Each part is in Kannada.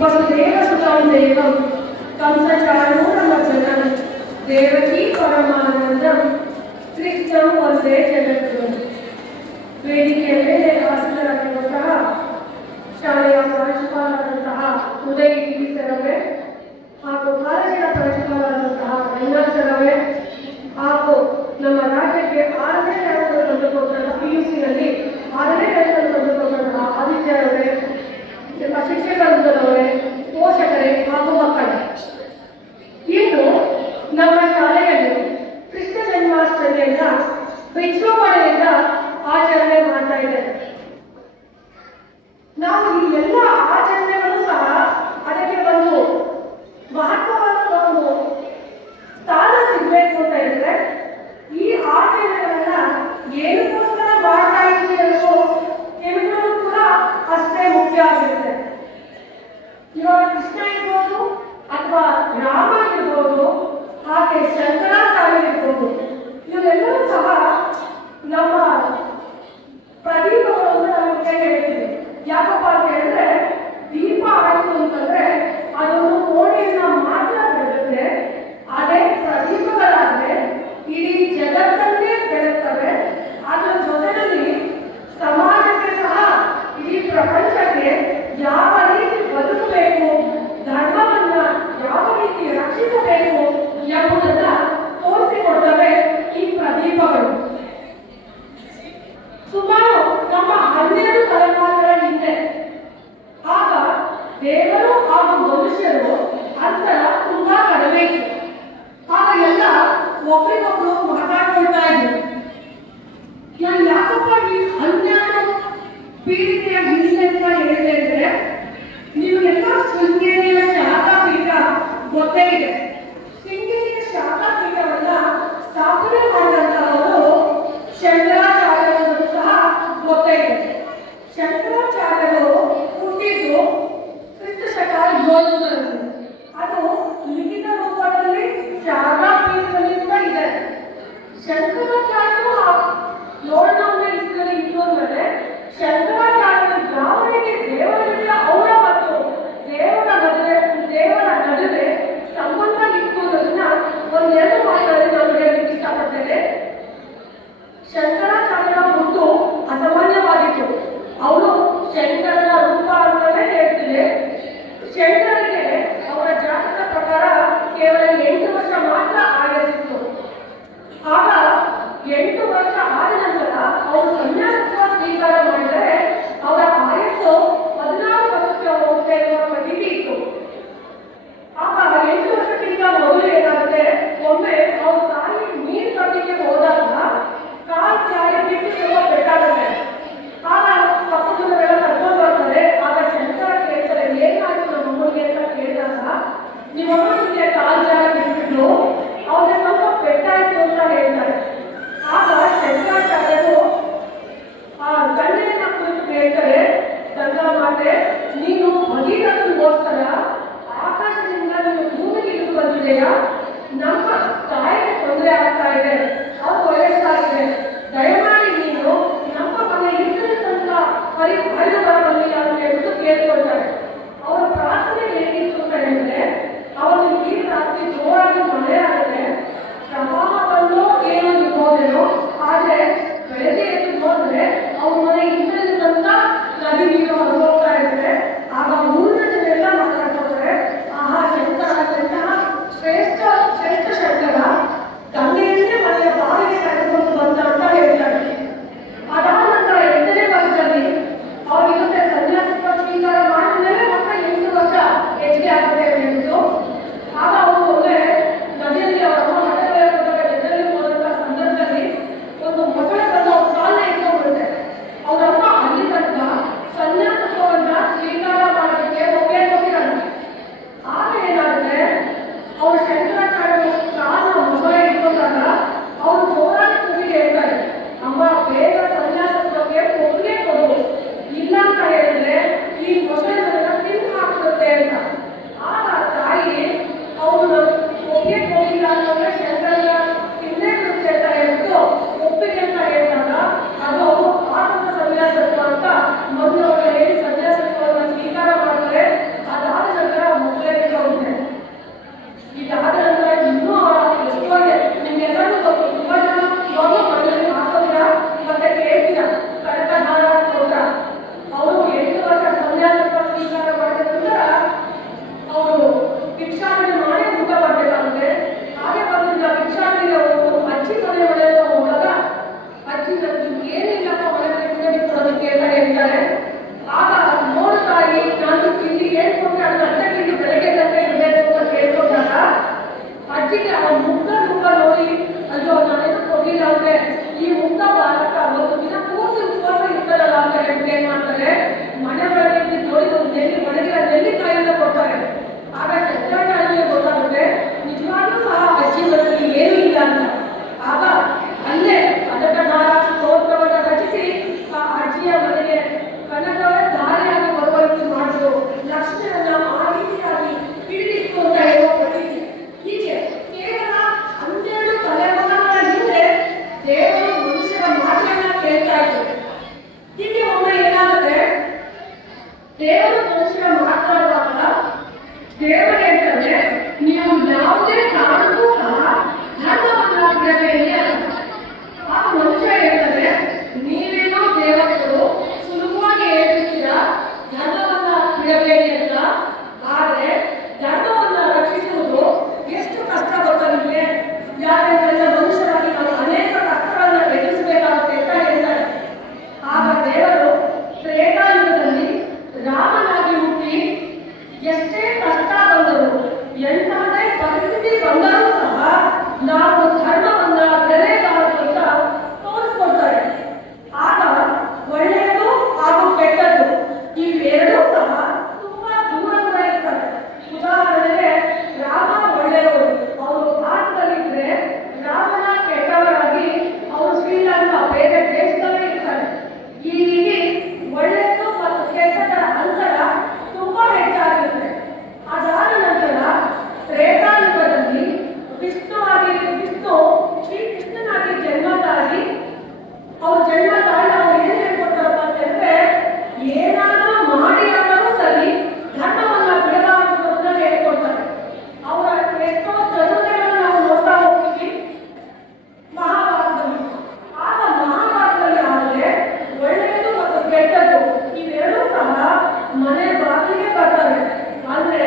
वसुदेवसुतं देवं कंसचाणूरमर्दनं देवकी परमानन्दं कृष्णं वन्दे जगद्गुरुं. ವೇದಿಕೆಯಲ್ಲಿ ಆಸೀನರಾಗಿರುವಂತಹ ಶಾಲೆಯ ಪ್ರಾಂಶುಪಾಲರಾದಂತಹ ಉದಯ ಟಿ ಸರ್ ಅವರೇ ಹಾಗೂ ಕಾಲೇಜಿನ ಪ್ರಾಂಶುಪಾಲರಾದಂತಹ ರಂಗನಾಥ್ ಸರ್ ಅವರೇ ಹಾಗೂ ನಮ್ಮ ರಾಜ್ಯಕ್ಕೆ 6ನೇ ರ್ಯಾಂಕ್ ತಂದುಕೊಂಡಂತಹ PUCನಲ್ಲಿ 6ನೇ ರ್ಯಾಂಕ್ ತಂದುಕೊಂಡಂತಹ ಆದಿತ್ಯ ಅವರೇ, ನಿಮ್ಮ ಶಿಕ್ಷಕ ವೃಂದದವರೇ, ಪೋಷಕರೇ ಹಾಗೂ ಮಕ್ಕಳೇ, ಇಂದು ನಮ್ಮ ಶಾಲೆಯಲ್ಲಿ ಕೃಷ್ಣ ಜನ್ಮಾಷ್ಟಮಿಯನ್ನ ವಿಜೃಂಭಣೆಯಿಂದ ಆಚರಣೆ ಮಾಡ್ತಾ ಇದ್ದೇವೆ. ನಾವು ಈ ಎಲ್ಲ ಆಚರಣೆಗಳು ಸಹ ಅದಕ್ಕೆ ಒಂದು ಮಹತ್ವವಾದ ಒಂದು ಸ್ಥಾನ ಸಿಗಬೇಕು ಅಂತ ಹೇಳಿದ್ರೆ ಈ ಆಚರಣೆಗಳನ್ನ ಏನಕ್ಕೋಸ್ಕರ ಮಾಡ್ತಾ ಇದ್ದೀವಿ ಅನ್ನೋ ತಿಳ್ಕೊಳ್ಳೋದು ಕೂಡ ಅಷ್ಟೇ ಮುಖ್ಯ ಆಗಿರುತ್ತೆ. ಇವಾಗ ಕೃಷ್ಣ ಇರ್ಬೋದು ಅಥವಾ ರಾಮ ಇರ್ಬೋದು, ಹಾಗೆ ಶಂಕರಾಚಾರ್ಯ ಇರ್ಬೋದು, ಇವರೆಲ್ಲರೂ ಸಹ ನಮ್ಮ ಪ್ರದೀಪಗಳು ಅಂತ ನಮಗೆ ಹೇಳ್ತೀವಿ. ಯಾಕಪ್ಪ ಅಂತ ಹೇಳಿದ್ರೆ ದೀಪ ಆಯಿತು ಅಂತಂದ್ರೆ ಅದೊಂದು ಕೋಣೆಯನ್ನ ಮಾತ್ರ ಬೆಳಗುತ್ತೆ, ಅದೇ ಪ್ರದೀಪಗಳಾದ್ರೆ ಇಡೀ ಜಗತ್ತನ್ನೇ ಬೆಳಗ್ತವೆ. ಅದರ ಜೊತೆಯಲ್ಲಿ ಸಮಾಜಕ್ಕೆ ಸಹ ಇಡೀ ಪ್ರಪಂಚಕ್ಕೆ ಯಾವ ರೀತಿ ಬದುಕಬೇಕು, ಧರ್ಮವನ್ನ ಯಾವ ರೀತಿ ರಕ್ಷಿಸಬೇಕು ಎಂಬುದನ್ನ ತೋರಿಸಿಕೊಡ್ತವೆ ಈ ಪ್ರದೀಪಗಳು. ಸುಮಾರು ನಮ್ಮ 12 ತಲೆಮಾರುಗಳ ಹಿಂದೆ ಆಗ ದೇವರು ಹಾಗೂ ಮನುಷ್ಯರು ಅಂತರ ತುಂಬಾ ಕಡಿಮೆ ಇತ್ತು. ಆಗ ಎಲ್ಲ ಒಬ್ಬರಿಗೊಬ್ರು ಮಾತಾಡ್ಕೊಳ್ತಾ ಇದ್ರು. ನಾನು ಯಾಕಪ್ಪ ಈ 12 ಪೀಳಿಗೆಯ ಹಿಂದೆ ಅಂತ ಹೇಳಿದೆ ಅಂದ್ರೆ ನೀವೆಲ್ಲ ಶೃಂಗೇರಿಯ ಶಾಖಾಪೀಠ ಗೊತ್ತೇ ಇದೆ. ಶೃಂಗೇರಿಯ ಶಾಖಾಪೀಠವನ್ನ ಸ್ಥಾಪನೆ ಮಾಡಿದಂತಹವರು ಶಂಕರಾಚಾರ್ಯರು ಸಹ ಗೊತ್ತೇ ಇದೆ. ಶಂಕರಾಚಾರ್ಯರು ಹುಟ್ಟಿದ್ದು ಕ್ರಿಸ್ತಶಕ 700. ಅದು ಲಿಖಿತ ರೂಪದಲ್ಲಿ ಶಾಖಾಪೀಠದಲ್ಲಿ ಕೂಡ ಇದೆ. ಶಂಕರಾಚಾರ್ಯರು 700ನೇ ಇಸ್ವಿಯಲ್ಲಿ ಇದ್ದು ಅಂದರೆ ಶಂಕರಾಚಾರ್ಯರ ಯಾವನಿಗೆ ದೇವರ ಜೊತೆ ಅವರ ಮತ್ತು ದೇವರ ನಡುವೆ ಸಂಬಂಧ ಇಟ್ಟುವುದನ್ನ ಒಂದೆರಡು ಮಾತುಗಳಲ್ಲಿ ನಾನು ಹೇಳಲಿಕ್ಕೆ ಇಷ್ಟಪಡ್ತೇನೆ. ಶಂಕರಾಚಾರ್ಯರ ಹುಟ್ಟು ಅಸಾಮಾನ್ಯವಾಗಿತ್ತು. ಅವರು ಶಂಕರನ ರೂಪ ಅಂತಲೇ ಹೇಳ್ತಿದೆ. ಶಂಕರನಿಗೆ ಅವರ ಜಾತಕ ಪ್ರಕಾರ ಕೇವಲ 8 ವರ್ಷ ಮಾತ್ರ ಆಯಸ್ಸಿತ್ತು. ಆಗ 8 ವರ್ಷ ಆದ ನಂತರ ಅವರು ಸನ್ಯಾಸತ್ವ ಸ್ವೀಕಾರ ಮಾಡಿದರೆ ಅವರ ಆಯಸ್ಸು 16 ವರ್ಷಕ್ಕೆ ಹೋಗುತ್ತೆ ಎನ್ನುವ ಪ್ರತೀತಿ ಇತ್ತು. ಆಗ 8 ವರ್ಷಕ್ಕಿಂತ ಮೊದಲು ಏನಾಗುತ್ತೆ, ಒಮ್ಮೆ ಅವ್ರ ತಾಯಿ ನೀರು ಕಟ್ಟಲಿಕ್ಕೆ ಹೋದಾಗ ಕಾಲು ಜಾರಿ ಬಿಟ್ಟು ಸ್ವಲ್ಪ ಬೆಟ್ಟಾಗುತ್ತೆ. ಆಗ ಪಕ್ಕದವರೆಲ್ಲ ಕರ್ಕೊಂಡು ಬರ್ತಾರೆ. ಆಗ ಶಂಕರ ಕೇಳ್ತಾರೆ, ಏನಾಯ್ತು ನಮ್ಮ ಅಮ್ಮನಿಗೆ ಅಂತ ಕೇಳಿದಾಗ ನಿಮ್ಮ ಅಮ್ಮನಿಗೆ ಕಾಲು ಜಾರಿ ಬಿಟ್ಬಿಟ್ಟು ಅವ್ರಿಗೆ ಸ್ವಲ್ಪ ಬೆಟ್ಟಾಯ್ತು ಅಂತ ಹೇಳ್ತಾರೆ. ಆಗ ಶಂಕರಾಚಾರ್ಯರು ಆ ಗಂಡನ ಕುರಿತು ಹೇಳ್ತಾರೆ, ಗಂಗಾ ಮಾತೆ, ನೀನು ಭಗೀರಥನಿಗೋಸ್ಕರ ಆಕಾಶದಿಂದ ನೀನು ಭೂಮಿಗೆ ಇಳಿದು ಬಂದಿದೆಯಾ? ನಮ್ಮ ತಾಯಿಗೆ ತೊಂದರೆ ಆಗ್ತಾ ಇದೆ, ಅದು ವಯಸ್ಸಾಗಿದೆ, ದಯಮಾಡಿ ನೀನು ನಮ್ಮ ಮನೆ ಇದ್ದರೆ ತನಕ ಹರಿದು ಬರಬಲ್ಲಿ ಅಂತ ಹೇಳ್ಬಿಟ್ಟು ಕೇಳ್ಕೊಳ್ತಾರೆ. ಅವರ ಪ್ರಾರ್ಥನೆ ಹೇಗಿತ್ತು ಅಂತ ಹೇಳಿದ್ರೆ, ಅವರು ಈ ರಾತ್ರಿ ಜೋರಾಗಿ ಮಳೆ ಆಗುತ್ತೆ, ಪ್ರವಾಹವನ್ನು ಏನು ಇರ್ಬೋದೇನೋ, ಆದರೆ ಬೆಳಗ್ಗೆ ಎದ್ದು ಹೋದ್ರೆ ಅವ್ರ ಮನೆ ಇದ್ದರೆ ತನಕ ನದಿ ನೀರು ಹೊರಗೆ ಹೋಗ್ತಾ ಇರುತ್ತೆ. ಆಗ ಊರಿನ ಜನ ಮಾತಾಡ್ತಾರೆ, ಆಹಾ ಶಂಕರ ಶ್ರೇಷ್ಠ ಶಂಕರ ಗಂಗೆಯನ್ನೇ ಮನೆಯ ಬಾವಿಗೆ ಕರೆದುಕೊಂಡು ಬಂದ ಅಂತ ಹೇಳ್ತಾರೆ. ಅದಾದ ನಂತರ 8ನೇ ವರ್ಷದಲ್ಲಿ ಅವ್ರಿಗೆ ಸನ್ಯಾಸತ್ವ ಸ್ವೀಕಾರ ಮಾಡಿದ ಮೇಲೆ ಮತ್ತೆ 8 ವರ್ಷ ಹೆಚ್ಚಿಗೆ ಆಗುತ್ತೆ ಹೇಳಿದ್ದು. ಆಗ ಅವರು ಒಳ್ಳೆ ನದಿಯಲ್ಲಿ ಅವರಮ್ಮ ಮಠದಲ್ಲಿ ಎದುರಲ್ಲಿ ಹೋದಂತಹ ಸಂದರ್ಭದಲ್ಲಿ ಒಂದು ಮೊಸಳೆ ಬಂದು ಅವ್ರ ಕಾಲನ್ನ ಇಟ್ಕೊಂಡ್ಬಿಡುತ್ತೆ. ಅವರಮ್ಮ ಅಲ್ಲಿ ತನಕ ಸನ್ಯಾಸ ಮನುಷ್ಯ ಮಾತಾಡುವಾಗ ದೇವರು ಹೇಳ್ತಾರೆ, ನೀವು ಯಾವುದೇ ಕಾರಣಕ್ಕೂ ಸಹ ಧರ್ಮವನ್ನ ಬಿಡಬೇಡಿ ಅಂತ. ಆ ಮನುಷ್ಯ ಹೇಳ್ತಾರೆ, ನೀವೇನೋ ದೇವರುಗಳು ಸುಲಭವಾಗಿ ಹೇಳ್ತೀರಾ ಧರ್ಮವನ್ನ ಬಿಡಬೇಡಿ ಅಂತ. ಆದ್ರೆ ಧರ್ಮವನ್ನ ರಕ್ಷಿಸುವುದು ಎಷ್ಟು ಕಷ್ಟ ಗೊತ್ತಾ ನಿಮಗೆ? ಯಾಕೆಂದ್ರೆ ಮನುಷ್ಯರಾಗಿ ನಾವು ಅನೇಕ ಕಷ್ಟಗಳನ್ನ ಎದುರಿಸಬೇಕಾಗುತ್ತೆ ಅಂತ ಹೇಳ್ತಾರೆ. ಆಗ ದೇವರು ತ್ರೇತಾಯುಗದಲ್ಲಿ ರಾಮನಾಗಿ ಹುಟ್ಟಿ ಎಷ್ಟೇ ಕಷ್ಟ ಬಂದರು, ಎಂತಹದೇ ಪರಿಸ್ಥಿತಿ ಬಂದರೂ ಸಹ ನಾವು ಧರ್ಮವನ್ನ ಬೆಳೆಯಬಾರದು ಅಂತ ತೋರಿಸ್ಕೊಡ್ತಾರೆ. ಆಗ ಒಳ್ಳೆಯದು ಹಾಗೂ ಕೆಟ್ಟದ್ದು ಇವೆರಡೂ ಸಹ ತುಂಬಾ ದೂರ ದೂರ ಇರ್ತಾರೆ. ಉದಾಹರಣೆಗೆ ರಾಮ ಒಳ್ಳೆಯವರು, ಅವರು ಭಾರತದಲ್ಲಿದ್ರೆ ರಾಮನ ಕೆಟ್ಟವರಾಗಿ ಅವರು ಶ್ರೀಲಂಕಾ ಬೇರೆ ದೇಶದಲ್ಲೇ ಇರ್ತಾರೆ. ಈ ರೀತಿ ಒಳ್ಳೆಯದು ಮತ್ತು ಕೆಟ್ಟದರ ಅಂತರ ತುಂಬಾ ಹೆಚ್ಚಾಗಿರುತ್ತೆ. ಅದಾದ ನಂತರ ತ್ರೇತಾಯುಗದಲ್ಲಿ ವಿಷ್ಣು ಶ್ರೀ ಕೃಷ್ಣನಾಗಿ ಜನ್ಮ ತಾಳಿ ಅವ್ರು ಏನ್ ಹೇಳ್ಕೊಡ್ತಾರಪ್ಪ ಅಂತಂದ್ರೆ, ಏನಾದ್ರೂ ಮಾಡಿಯಾದರೂ ಸರಿ ಧರ್ಮವನ್ನ ಬಿಡಬಾರದು ಅಂತ ಹೇಳ್ಕೊಡ್ತಾರೆ. ಅವರ ಎಷ್ಟೋ ಚದುರೆಗಳನ್ನು ನಾವು ನೋಡ್ತಾ ಹೋಗ್ತೀವಿ ಮಹಾಭಾರತದಲ್ಲಿ. ಆಗ ಮಹಾಭಾರತದಲ್ಲಿ ಆದರೆ ಒಳ್ಳೆಯದು ಮತ್ತು ಕೆಟ್ಟದ್ದು ಇವೆರಡೂ ಸಹ ಮನೆ ಬಾಗಿಲಿಗೆ ಬರ್ತಾರೆ. ಅಂದ್ರೆ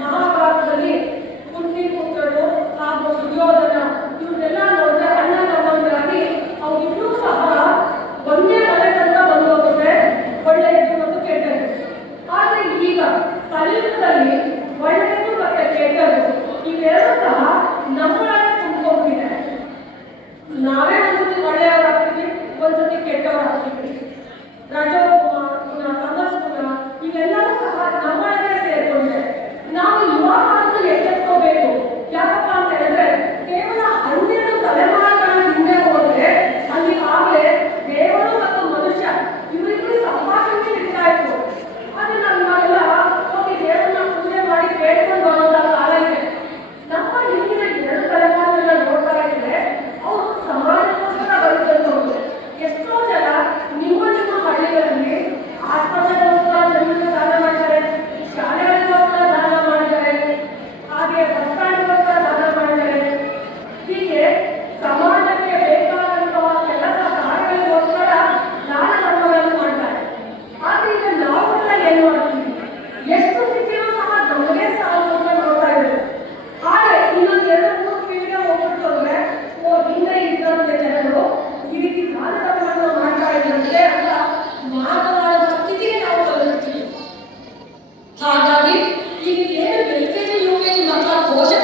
ಮಹಾಭಾರತದಲ್ಲಿ ಕುಂತಿಪುತ್ರರು ಹಾಗೂ ದುರ್ಯೋಧನ ಇವನ್ನೆಲ್ಲ ನೋಡಿದ್ರೆ ಅಣ್ಣ ತಮ್ಮಂದಿರಾಗಿ ಅವರಿಬ್ಬರೂ ಸಹ ಒಂದೇ ಮನೆ ತನಕ ಬಂದು ಹೋಗುತ್ತೆ, ಒಳ್ಳೆಯದು ಮತ್ತು ಕೆಟ್ಟದ್ದು. ಆದ್ರೆ ಈಗ ಕಲಿಯುಗದಲ್ಲಿ ಒಳ್ಳೆಯದು ಮತ್ತು ಕೆಟ್ಟದ್ದು ಇವೆರಡೂ ಸಹ ನಮ್ಮೊಳಗೆ ತುಂಬಿಕೊಂಡಿದೆ. ನಾವೇ ಒಂದ್ಸತಿ ಒಳ್ಳೆಯವರಾಗ್ತೀವಿ, ಒಂದ್ಸತಿ ಕೆಟ್ಟವರಾಗ್ತೀವಿ. ರಜೋಗುಣ, ತಮಸ್ಗುಣ ಇವೆಲ್ಲವೂ ಸಹ ನಮ್ಮೊಳಗೆ ಸೇರ್ಕೊಂಡಿದೆ. ನಾವು ಯುವಕರನ್ನು ಎಚ್ಚೆತ್ಕೋಬೇಕು. ಯಾಕಪ್ಪ ಅಂತ ಹೇಳಿದ್ರೆ, ಕೇವಲ 12 ತಲೆಮಾರುಗಳ ಹಿಂದೆ ಹೋದ್ರೆ ಅಲ್ಲಿ ಆಗಲೇ ದೇವರು ಮತ್ತು ಮನುಷ್ಯ ಇವರಿಬ್ಬರು ಸಂಭಾಷಣೆ ನಡೀತಾ ಇತ್ತು. ಆದ್ರೆ ನಾವು ಇವಾಗೆಲ್ಲ ಹೋಗಿ ದೇವರನ್ನ ಪೂಜೆ ಮಾಡಿ ಬೇಡ್ಕೊಂಡು ಬರೋದ ಕಾಲ ಇದೆ. ನಮ್ಮ ಹಿಂದಿನ 2 ತಲೆಮಾರುಗಳನ್ನ ನೋಡ್ತಾ ಇದ್ರೆ ಅವರು ಸಮಾಜಕ್ಕೋಸ್ಕರ ಬದುಕಂತವ್ರು. ಎಷ್ಟೋ ಜನ ನಿಮ್ಮ ಹಳ್ಳಿಗಳಲ್ಲಿ ಆಸ್ಪತ್ರೆಗೋಸ್ಕರ ಜನರಿಗೆ ದಾನ ಮಾಡಿದ್ದಾರೆ, ಶಾಲೆಗಳಿಗೋಸ್ಕರ ದಾನ ಮಾಡಿದ್ದಾರೆ, ಹಾಗೆ ಬಸ್ ಸ್ಟ್ಯಾಂಡ್ಗೋಸ್ಕರ ದಾನ ಮಾಡಿದ್ದಾರೆ. ಹೀಗೆ ಸಮಾಜಕ್ಕೆ ಬೇಕಾದಂತಹ ಕೆಲಸ ಕಾರ್ಯಗಳಿಗೋಸ್ಕರ ದಾನ ಧರ್ಮಗಳನ್ನು ಮಾಡ್ತಾರೆ. ಆದ್ರೆ ಈಗ ನಾವೆಲ್ಲ ಏನ್ ಮಾಡ್ತೀವಿ? ಎಷ್ಟು ಸಿಕ್ಕಿರೂ ಸಹ ನಮಗೆ ಸಾಲು ಅಂತ ನೋಡ್ತಾ ಇದ್ದಾರೆ. ಆದ್ರೆ ಇನ್ನೊಂದು 2-3 ಪೀಳಿಗೆ ಹೋಗ್ಬಿಟ್ಟು ಅಂದ್ರೆ, ಹಿಂದೆ ಇದ್ದಂತೆ ಜನರು ಈ ರೀತಿ ದಾನ ಧರ್ಮವನ್ನು ಮಾಡ್ತಾ ಇದ್ದಂತೆ ಅಂತ ಮಾನವಾದ ಸ್ಥಿತಿಗೆ ನಾವು ತಲುಪ್ತೀವಿ. ಹಾಗಾಗಿ ಈಗ ಏನು LKG UKG ಮಕ್ಕಳ ಪೋಷಕ